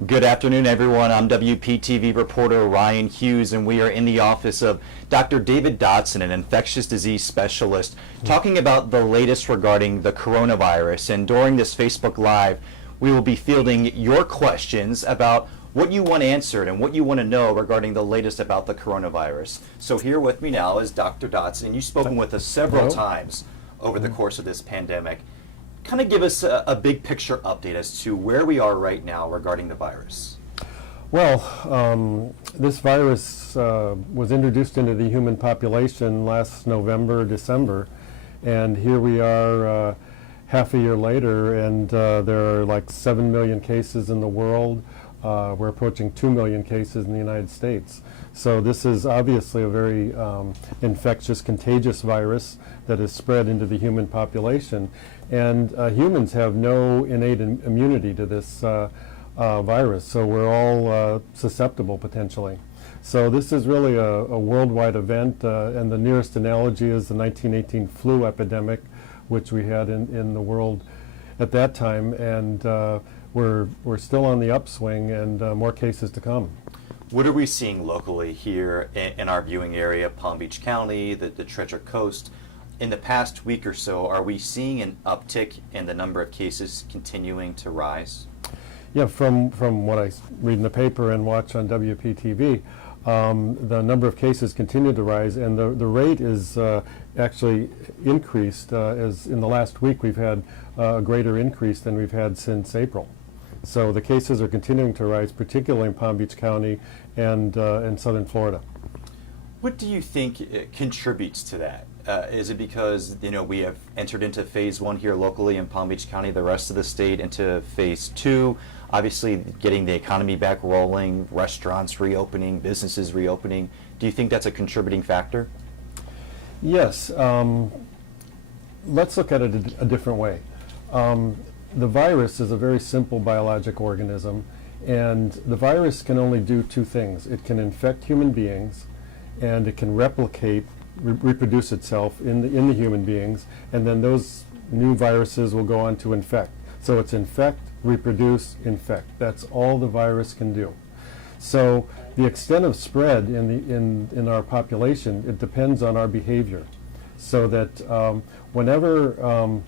Good afternoon, everyone. I'm WPTV reporter Ryan Hughes, and we are in the office of Dr. David Dodson, an infectious disease specialist, talking about the latest regarding the coronavirus. And during this Facebook Live, we will be fielding your questions about what you want answered and what you want to know regarding the latest about the coronavirus. So here with me now is Dr. Dodson, and you've spoken with us several times over the course of this pandemic. Kind of give us a big picture update as to where we are right now regarding the virus. Well, this virus was introduced into the human population last November, December, and here we are half a year later, and there are like 7 million cases in the world. We're approaching 2 million cases in the United States. So this is obviously a very infectious, contagious virus that is spread into the human population. And humans have no innate immunity to this virus, so we're all susceptible potentially. So this is really a worldwide event, and the nearest analogy is the 1918 flu epidemic, which we had in the world at that time, and we're still on the upswing, and more cases to come. What are we seeing locally here in our viewing area, Palm Beach County, the Treasure Coast? In the past week or so, are we seeing an uptick in the number of cases continuing to rise? Yeah, from what I read in the paper and watch on WPTV, the number of cases continue to rise, and the rate is actually increased. As in the last week, we've had a greater increase than we've had since April. So the cases are continuing to rise, particularly in Palm Beach County and southern Florida. What do you think contributes to that? Is it because we have entered into phase 1 here locally in Palm Beach County, the rest of the state into phase 2, obviously getting the economy back rolling, restaurants reopening, businesses reopening? Do you think that's a contributing factor? Yes. Let's look at it a different way. The virus is a very simple biologic organism, and the virus can only do two things. It can infect human beings, and it can replicate, reproduce itself in the human beings, and then those new viruses will go on to infect. So it's infect, reproduce, infect. That's all the virus can do. So the extent of spread in our population, it depends on our behavior. So that whenever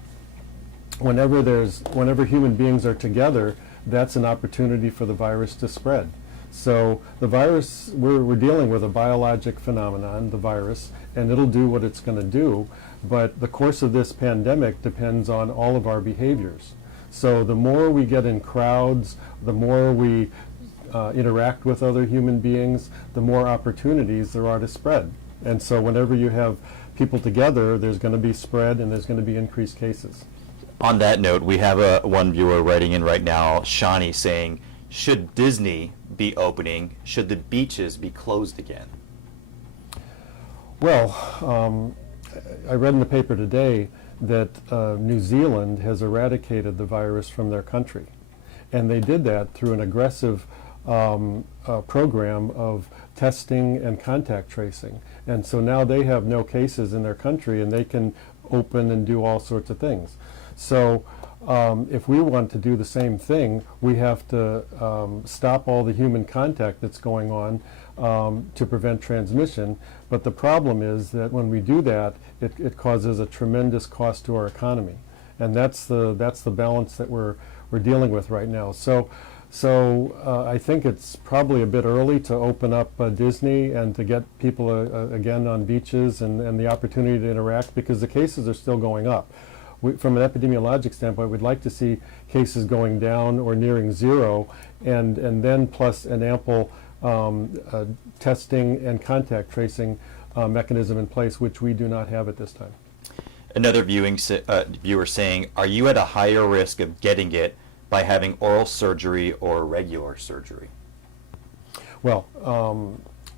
human beings are together, that's an opportunity for the virus to spread. So the virus, we're dealing with a biologic phenomenon, the virus, and it'll do what it's going to do, but the course of this pandemic depends on all of our behaviors. So the more we get in crowds, the more we interact with other human beings, the more opportunities there are to spread. And so whenever you have people together, there's going to be spread and there's going to be increased cases. On that note, we have one viewer writing in right now, Shawnee, saying, should Disney be opening? Should the beaches be closed again? Well, I read in the paper today that New Zealand has eradicated the virus from their country. And they did that through an aggressive program of testing and contact tracing. And so now they have no cases in their country, and they can open and do all sorts of things. So if we want to do the same thing, we have to stop all the human contact that's going on to prevent transmission. But the problem is that when we do that, it causes a tremendous cost to our economy, and that's the balance that we're dealing with right now. So I think it's probably a bit early to open up Disney and to get people again on beaches and the opportunity to interact, because the cases are still going up. From an epidemiologic standpoint, we'd like to see cases going down or nearing zero, and then plus an ample testing and contact tracing mechanism in place, which we do not have at this time. Another viewer saying, are you at a higher risk of getting it by having oral surgery or regular surgery? Well,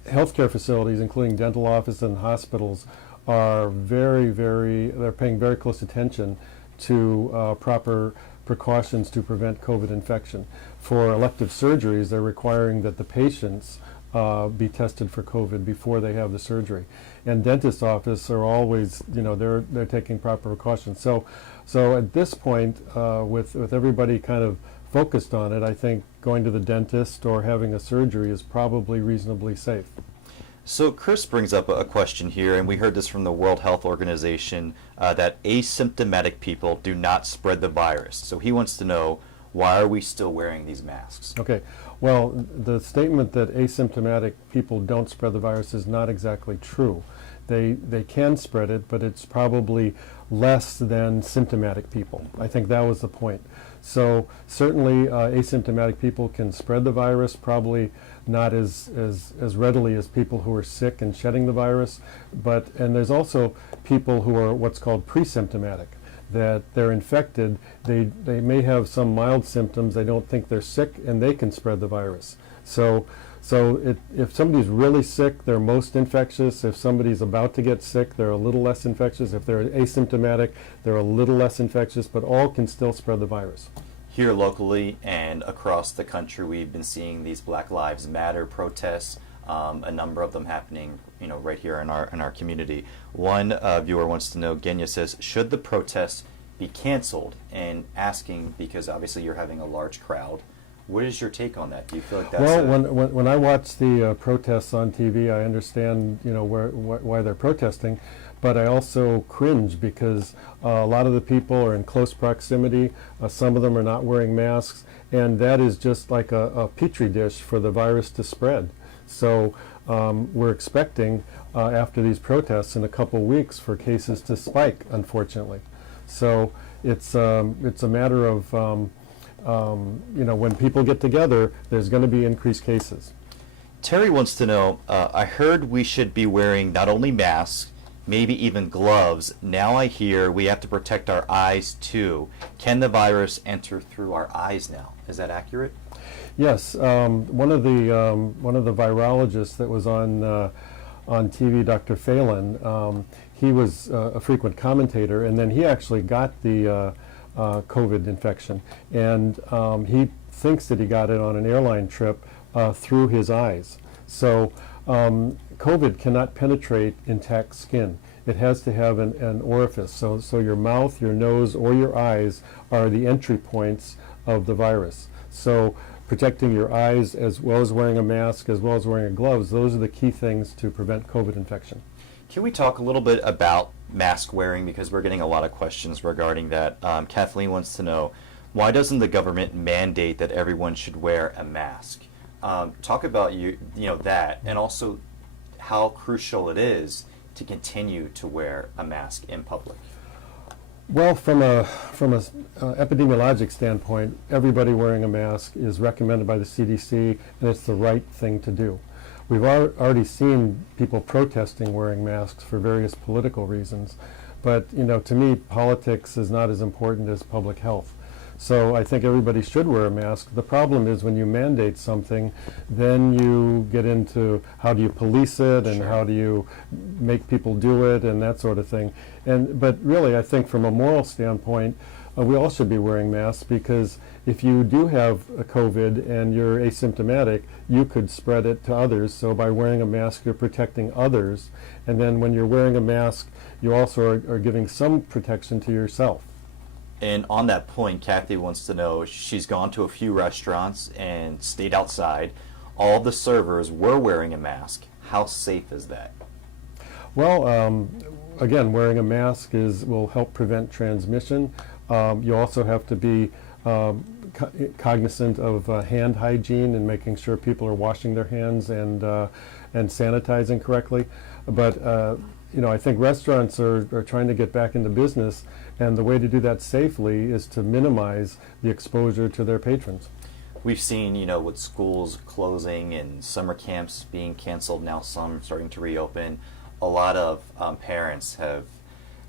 healthcare facilities, including dental offices and hospitals, are they're paying very close attention to proper precautions to prevent COVID infection. For elective surgeries, they're requiring that the patients be tested for COVID before they have the surgery. And dentist office are always, they're taking proper precautions. So at this point, with everybody kind of focused on it, I think going to the dentist or having a surgery is probably reasonably safe. So Chris brings up a question here, and we heard this from the World Health Organization, that asymptomatic people do not spread the virus. So he wants to know, why are we still wearing these masks? Okay, well, the statement that asymptomatic people don't spread the virus is not exactly true. They can spread it, but it's probably less than symptomatic people. I think that was the point. So certainly asymptomatic people can spread the virus, probably not as readily as people who are sick and shedding the virus, and there's also people who are what's called pre-symptomatic, that they're infected, they may have some mild symptoms, they don't think they're sick, and they can spread the virus. So if somebody's really sick, they're most infectious. If somebody's about to get sick, they're a little less infectious. If they're asymptomatic, they're a little less infectious, but all can still spread the virus. Here locally and across the country, we've been seeing these Black Lives Matter protests, a number of them happening, right here in our community. One viewer wants to know, Genya says, should the protests be canceled? And asking, because obviously you're having a large crowd, what is your take on that? Do you feel like that's when I watch the protests on TV, I understand why they're protesting, but I also cringe because a lot of the people are in close proximity. Some of them are not wearing masks, and that is just like a petri dish for the virus to spread. So we're expecting after these protests in a couple weeks for cases to spike, unfortunately. So it's a matter of when people get together, there's going to be increased cases. Terry wants to know, I heard we should be wearing not only masks, maybe even gloves. Now I hear we have to protect our eyes too. Can the virus enter through our eyes now? Is that accurate? Yes. One of the virologists that was on TV, Dr. Phelan, he was a frequent commentator, and then he actually got the COVID infection, and he thinks that he got it on an airline trip through his eyes. So COVID cannot penetrate intact skin. It has to have an orifice. So your mouth, your nose, or your eyes are the entry points of the virus. So protecting your eyes as well as wearing a mask, as well as wearing gloves, those are the key things to prevent COVID infection. Can we talk a little bit about mask wearing, because we're getting a lot of questions regarding that. Kathleen wants to know, why doesn't the government mandate that everyone should wear a mask? Talk about that, and also how crucial it is to continue to wear a mask in public. Well, from a epidemiologic standpoint, everybody wearing a mask is recommended by the CDC, and it's the right thing to do. We've already seen people protesting wearing masks for various political reasons, but to me, politics is not as important as public health. So I think everybody should wear a mask. The problem is when you mandate something, then you get into how do you police it, and how do you make people do it, and that sort of thing. But really, I think from a moral standpoint, we all should be wearing masks, because if you do have a COVID and you're asymptomatic, you could spread it to others. So by wearing a mask, you're protecting others. And then when you're wearing a mask, you also are giving some protection to yourself. And on that point, Kathy wants to know, she's gone to a few restaurants and stayed outside. All the servers were wearing a mask. How safe is that? Well, again, wearing a mask will help prevent transmission. You also have to be cognizant of hand hygiene and making sure people are washing their hands and sanitizing correctly. But I think restaurants are trying to get back into business, and the way to do that safely is to minimize the exposure to their patrons. We've seen, with schools closing and summer camps being canceled, now some starting to reopen, a lot of parents have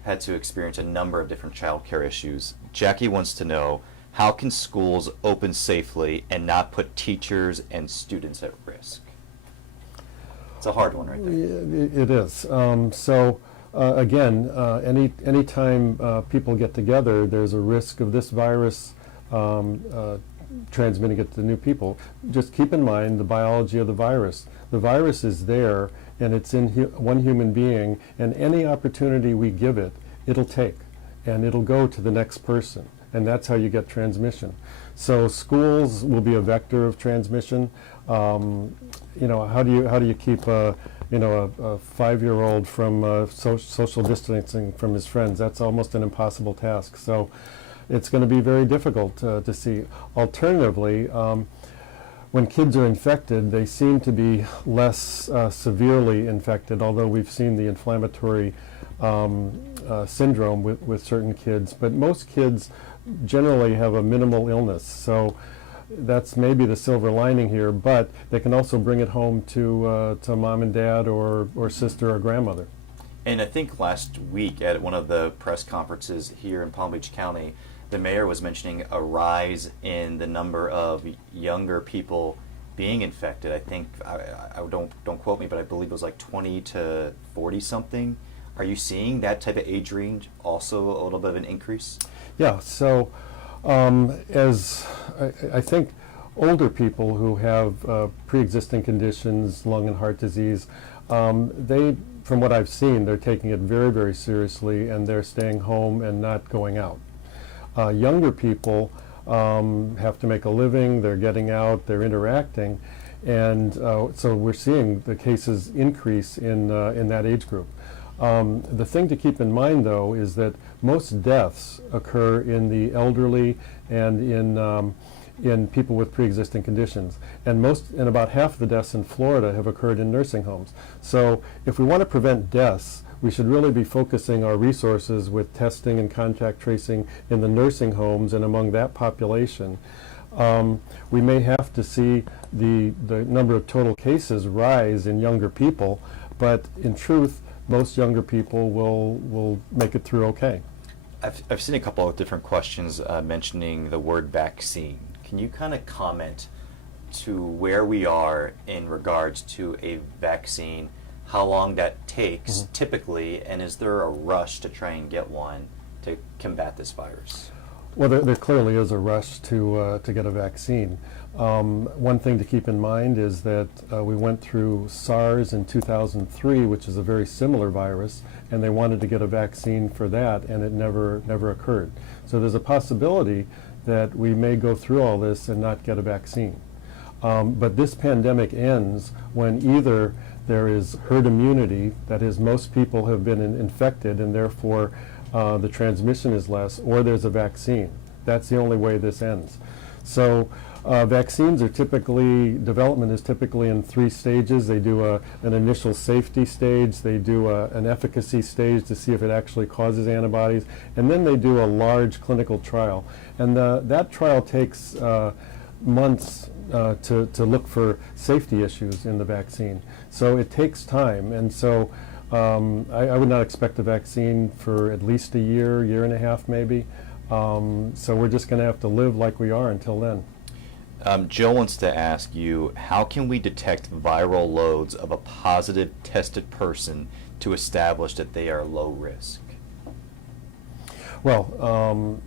had to experience a number of different child care issues. Jackie wants to know, how can schools open safely and not put teachers and students at risk? It's a hard one right there. It is. Again, any time people get together, there's a risk of this virus transmitting it to new people. Just keep in mind the biology of the virus. The virus is there, and it's in one human being, and any opportunity we give it, it'll take, and it'll go to the next person, and that's how you get transmission. So schools will be a vector of transmission. How do you keep a 5-year-old from social distancing from his friends? That's almost an impossible task. So it's going to be very difficult to see. Alternatively, when kids are infected, they seem to be less severely infected, although we've seen the inflammatory syndrome with certain kids. But most kids generally have a minimal illness. So that's maybe the silver lining here, but they can also bring it home to mom and dad or sister or grandmother. And I think last week at one of the press conferences here in Palm Beach County, the mayor was mentioning a rise in the number of younger people being infected. I think, I don't quote me, but I believe it was like 20 to 40 something. Are you seeing that type of age range also a little bit of an increase? Yeah, so as I think older people who have pre-existing conditions, lung and heart disease, from what I've seen, they're taking it very, very seriously, and they're staying home and not going out. Younger people have to make a living, they're getting out, they're interacting, and so we're seeing the cases increase in that age group. The thing to keep in mind, though, is that most deaths occur in the elderly and in people with pre-existing conditions, and about half the deaths in Florida have occurred in nursing homes. So if we want to prevent deaths, we should really be focusing our resources with testing and contact tracing in the nursing homes and among that population. We may have to see the number of total cases rise in younger people, but in truth, most younger people will make it through okay. I've seen a couple of different questions mentioning the word vaccine. Can you kind of comment to where we are in regards to a vaccine, how long that takes typically, and is there a rush to try and get one to combat this virus? Well, there clearly is a rush to get a vaccine. One thing to keep in mind is that we went through SARS in 2003, which is a very similar virus, and they wanted to get a vaccine for that, and it never occurred. So there's a possibility that we may go through all this and not get a vaccine. But this pandemic ends when either there is herd immunity, that is, most people have been infected and therefore the transmission is less, or there's a vaccine. That's the only way this ends. So vaccines are development is typically in 3 stages. They do an initial safety stage, they do an efficacy stage to see if it actually causes antibodies, and then they do a large clinical trial. And that trial takes months to look for safety issues in the vaccine. So it takes time, and so I would not expect a vaccine for at least a year and a half maybe. So we're just going to have to live like we are until then. Jill wants to ask you, how can we detect viral loads of a positive tested person to establish that they are low risk? Well,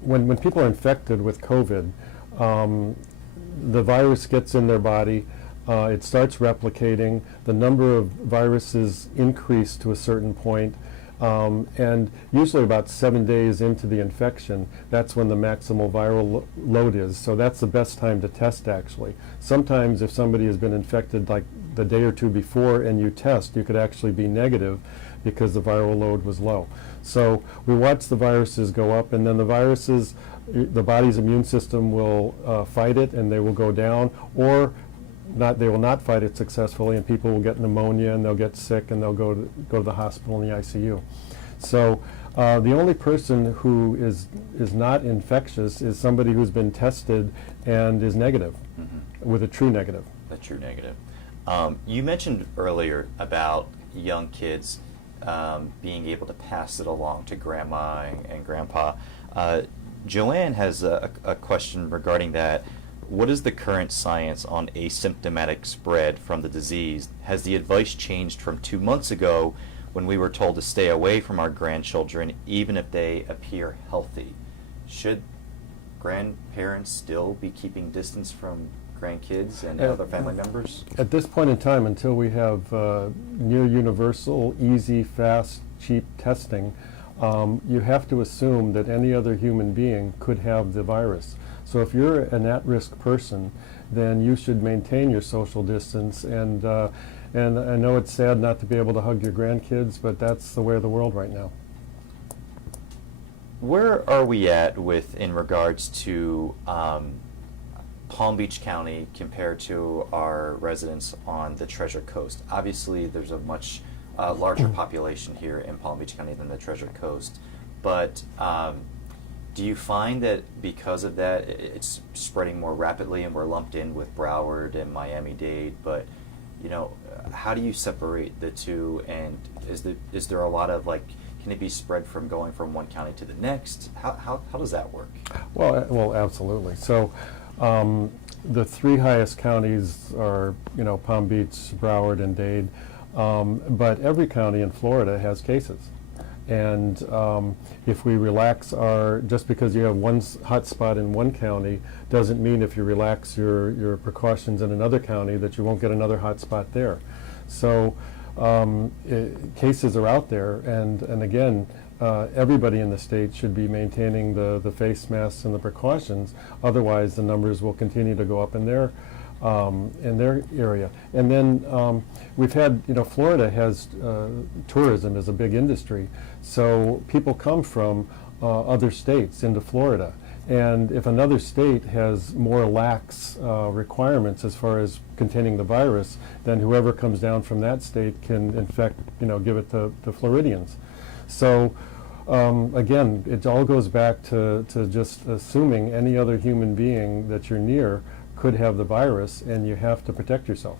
when people are infected with COVID, the virus gets in their body, it starts replicating, the number of viruses increase to a certain point, and usually about 7 days into the infection, that's when the maximal viral load is. So that's the best time to test, actually. Sometimes if somebody has been infected like the day or two before and you test, you could actually be negative because the viral load was low. So we watch the viruses go up, and then the body's immune system will fight it and they will go down, or they will not fight it successfully, and people will get pneumonia and they'll get sick and they'll go to the hospital in the ICU. So the only person who is not infectious is somebody who's been tested and is negative, with a true negative. A true negative. You mentioned earlier about young kids being able to pass it along to grandma and grandpa. Joanne has a question regarding that. What is the current science on asymptomatic spread from the disease? Has the advice changed from 2 months ago when we were told to stay away from our grandchildren even if they appear healthy? Should grandparents still be keeping distance from grandkids and other family members? At this point in time, until we have near universal, easy, fast, cheap testing, you have to assume that any other human being could have the virus. So if you're an at-risk person, then you should maintain your social distance. And I know it's sad not to be able to hug your grandkids, but that's the way of the world right now. Where are we at in regards to Palm Beach County compared to our residents on the Treasure Coast? Obviously, there's a much larger population here in Palm Beach County than the Treasure Coast, but do you find that because of that, it's spreading more rapidly and we're lumped in with Broward and Miami-Dade? But how do you separate the two? And is there a lot of can it be spread from going from one county to the next? How does that work? Well, absolutely. So the three highest counties are, Palm Beach, Broward, and Dade. But every county in Florida has cases. And if we relax just because you have one hot spot in one county, doesn't mean if you relax your precautions in another county that you won't get another hot spot there. So cases are out there, and again, everybody in the state should be maintaining the face masks and the precautions. Otherwise, the numbers will continue to go up in their area. And then we've had, Florida has tourism as a big industry, so people come from other states into Florida. And if another state has more lax requirements as far as containing the virus, then whoever comes down from that state can infect, give it to Floridians. So again, it all goes back to just assuming any other human being that you're near could have the virus, and you have to protect yourself.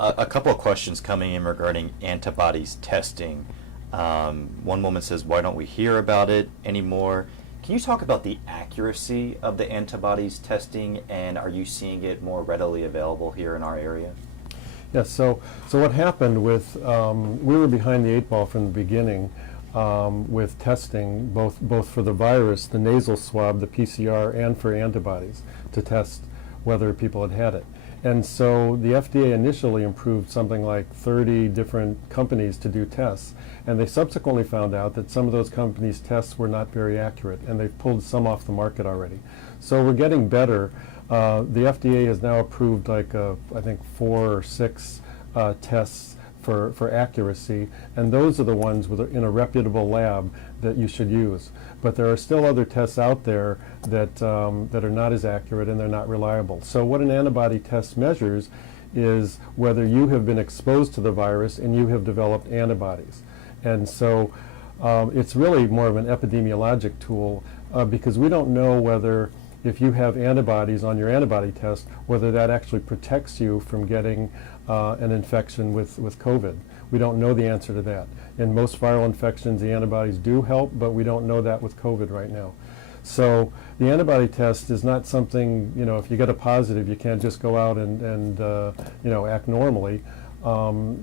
A couple of questions coming in regarding antibodies testing. One woman says, why don't we hear about it anymore? Can you talk about the accuracy of the antibodies testing, and are you seeing it more readily available here in our area? Yes, so what happened with, we were behind the eight ball from the beginning with testing, both for the virus, the nasal swab, the PCR, and for antibodies to test whether people had it. And so the FDA initially approved something like 30 different companies to do tests, and they subsequently found out that some of those companies' tests were not very accurate, and they've pulled some off the market already. So we're getting better. The FDA has now approved I think 4 or 6 tests for accuracy, and those are the ones in a reputable lab that you should use. But there are still other tests out there that are not as accurate, and they're not reliable. So what an antibody test measures is whether you have been exposed to the virus and you have developed antibodies. And so it's really more of an epidemiologic tool because we don't know whether if you have antibodies on your antibody test, whether that actually protects you from getting an infection with COVID. We don't know the answer to that. In most viral infections, the antibodies do help, but we don't know that with COVID right now. So the antibody test is not something, if you get a positive, you can't just go out and act normally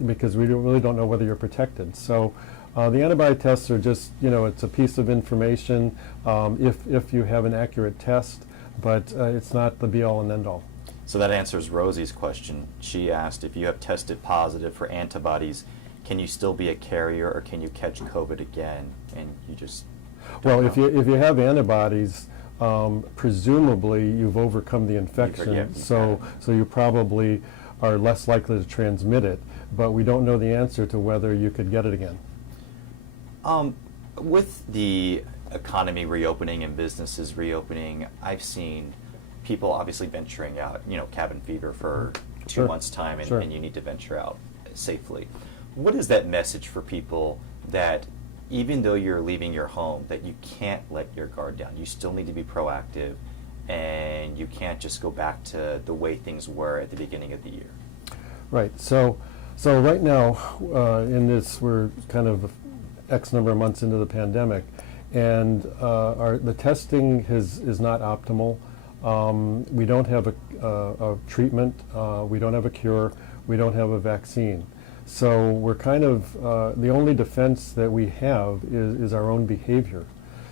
because we really don't know whether you're protected. So the antibody tests are just, it's a piece of information if you have an accurate test, but it's not the be-all and end-all. So that answers Rosie's question. She asked, if you have tested positive for antibodies, can you still be a carrier, or can you catch COVID again? And you just well, if you have antibodies, presumably you've overcome the infection, so you probably are less likely to transmit it. But we don't know the answer to whether you could get it again. With the economy reopening and businesses reopening, I've seen people obviously venturing out, cabin fever for 2 months' time, and you need to venture out safely. What is that message for people that even though you're leaving your home, that you can't let your guard down? You still need to be proactive, and you can't just go back to the way things were at the beginning of the year. Right. So right now, in this, we're kind of X number of months into the pandemic, and the testing is not optimal. We don't have a treatment. We don't have a cure. We don't have a vaccine. So we're kind of, the only defense that we have is our own behavior.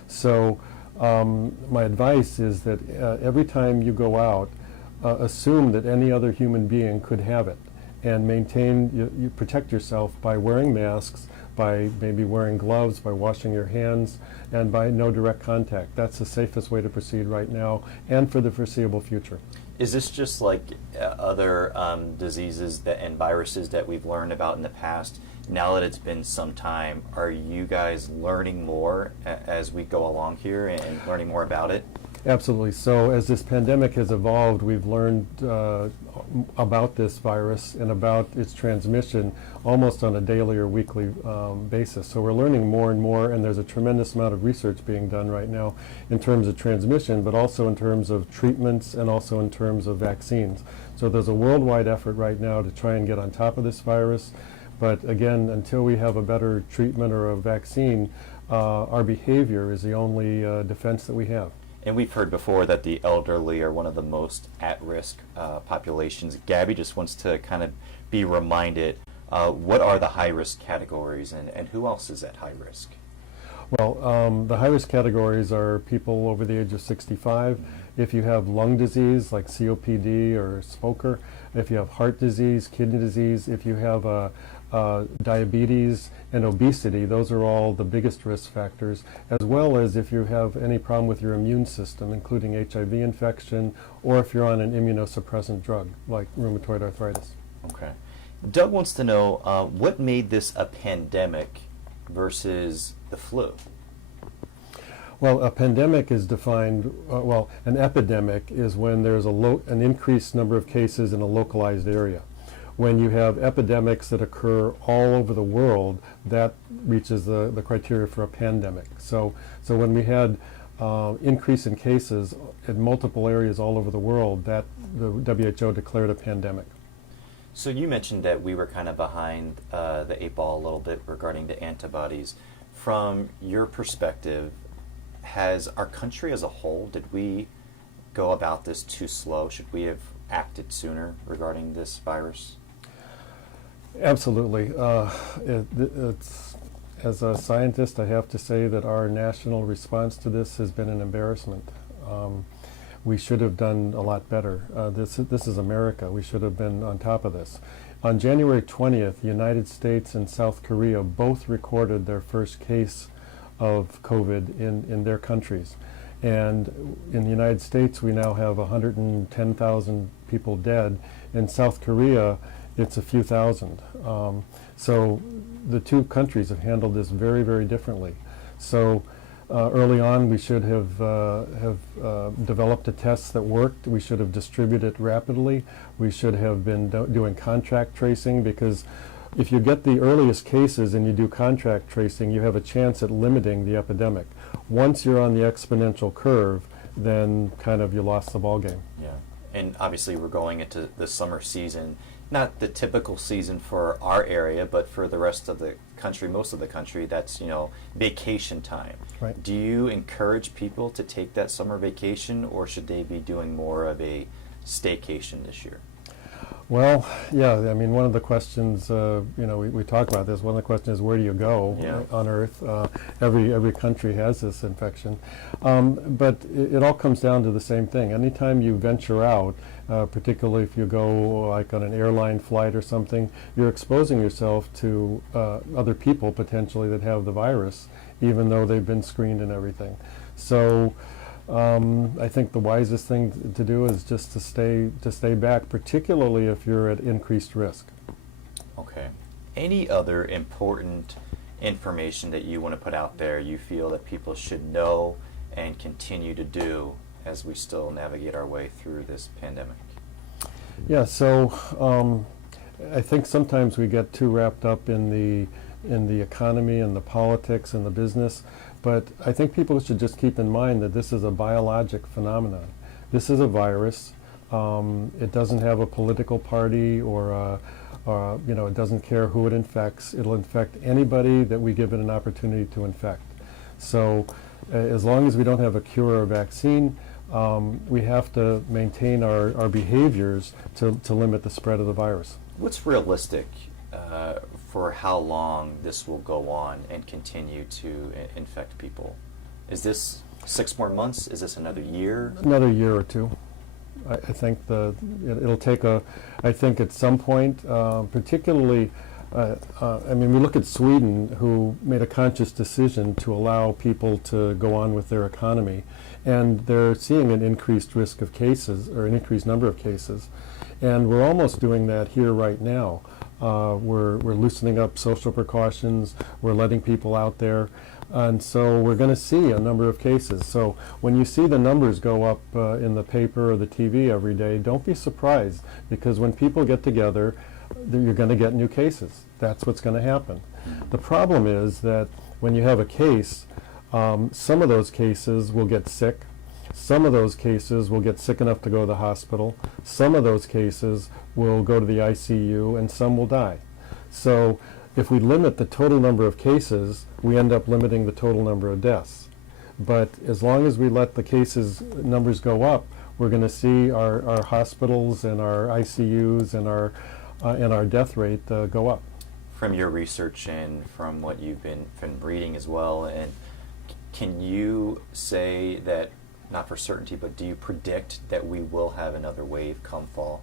So my advice is that every time you go out, assume that any other human being could have it, and you protect yourself by wearing masks, by maybe wearing gloves, by washing your hands, and by no direct contact. That's the safest way to proceed right now and for the foreseeable future. Is this just like other diseases and viruses that we've learned about in the past? Now that it's been some time, are you guys learning more as we go along here and learning more about it? Absolutely. So as this pandemic has evolved, we've learned about this virus and about its transmission almost on a daily or weekly basis. So we're learning more and more, and there's a tremendous amount of research being done right now in terms of transmission, but also in terms of treatments and also in terms of vaccines. So there's a worldwide effort right now to try and get on top of this virus. But again, until we have a better treatment or a vaccine, our behavior is the only defense that we have. And we've heard before that the elderly are one of the most at-risk populations. Gabby just wants to kind of be reminded, what are the high-risk categories and who else is at high risk? Well, the high-risk categories are people over the age of 65. If you have lung disease like COPD or smoker, if you have heart disease, kidney disease, if you have diabetes and obesity, those are all the biggest risk factors, as well as if you have any problem with your immune system, including HIV infection, or if you're on an immunosuppressant drug like rheumatoid arthritis. Okay. Doug wants to know what made this a pandemic versus the flu? Well, a pandemic is defined, well, an epidemic is when there's an increased number of cases in a localized area. When you have epidemics that occur all over the world, that reaches the criteria for a pandemic. So when we had increase in cases in multiple areas all over the world, that the WHO declared a pandemic. So you mentioned that we were kind of behind the eight ball a little bit regarding the antibodies. From your perspective, has our country as a whole, did we go about this too slow? Should we have acted sooner regarding this virus? Absolutely. As a scientist, I have to say that our national response to this has been an embarrassment. We should have done a lot better. This is America. We should have been on top of this. On January 20th, the United States and South Korea both recorded their first case of COVID in their countries. And in the United States, we now have 110,000 people dead. In South Korea, it's a few thousand. So the two countries have handled this very, very differently. So early on, we should have developed a test that worked. We should have distributed it rapidly. We should have been doing contact tracing, because if you get the earliest cases and you do contact tracing, you have a chance at limiting the epidemic. Once you're on the exponential curve, then kind of you lost the ballgame. Yeah, and obviously we're going into the summer season, not the typical season for our area, but for the rest of the country, most of the country, that's, vacation time. Right. Do you encourage people to take that summer vacation, or should they be doing more of a staycation this year? Well, yeah, I mean, one of the questions, we talk about this, one of the questions is, where do you go on Earth? Every country has this infection. But it all comes down to the same thing. Anytime you venture out, particularly if you go like on an airline flight or something, you're exposing yourself to other people potentially that have the virus, even though they've been screened and everything. So I think the wisest thing to do is just to stay back, particularly if you're at increased risk. Okay. Any other important information that you want to put out there you feel that people should know and continue to do as we still navigate our way through this pandemic? Yeah, so I think sometimes we get too wrapped up in the economy and the politics and the business. But I think people should just keep in mind that this is a biologic phenomenon. This is a virus. It doesn't have a political party or it doesn't care who it infects. It'll infect anybody that we give it an opportunity to infect. So as long as we don't have a cure or vaccine, we have to maintain our behaviors to limit the spread of the virus. What's realistic for how long this will go on and continue to infect people? Is this 6 more months? Is this another year? Another year or two. I think it'll take I think at some point, particularly I mean, we look at Sweden, who made a conscious decision to allow people to go on with their economy, and they're seeing an increased risk of cases, or an increased number of cases. And we're almost doing that here right now. We're loosening up social precautions, we're letting people out there, and so we're going to see a number of cases. So when you see the numbers go up in the paper or the TV every day, don't be surprised, because when people get together, you're going to get new cases. That's what's going to happen. The problem is that when you have a case, some of those cases will get sick. Some of those cases will get sick enough to go to the hospital. Some of those cases will go to the ICU, and some will die. So if we limit the total number of cases, we end up limiting the total number of deaths. But as long as we let the cases numbers go up, we're going to see our hospitals and our ICUs and our death rate go up. From your research and from what you've been reading as well, and can you say that, not for certainty, but do you predict that we will have another wave come fall?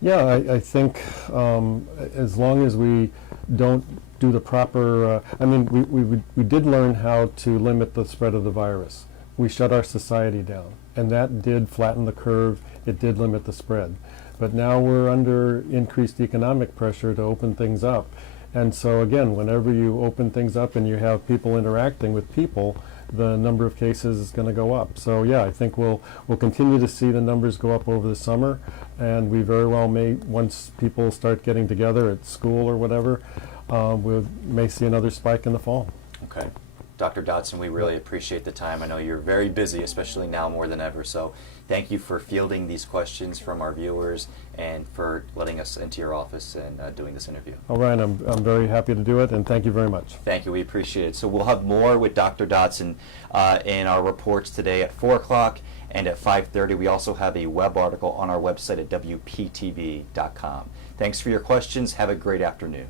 Yeah, I think as long as we don't do the proper, I mean, we did learn how to limit the spread of the virus. We shut our society down, and that did flatten the curve. It did limit the spread. But now we're under increased economic pressure to open things up. And so again, whenever you open things up and you have people interacting with people, the number of cases is going to go up. So yeah, I think we'll continue to see the numbers go up over the summer, and we very well may, once people start getting together at school or whatever, we may see another spike in the fall. Okay. Dr. Dodson, we really appreciate the time. I know you're very busy, especially now more than ever, so thank you for fielding these questions from our viewers and for letting us into your office and doing this interview. All right, I'm very happy to do it, and thank you very much. Thank you, we appreciate it. So we'll have more with Dr. Dodson in our reports today at 4 o'clock and at 5:30. We also have a web article on our website at WPTV.com. Thanks for your questions. Have a great afternoon.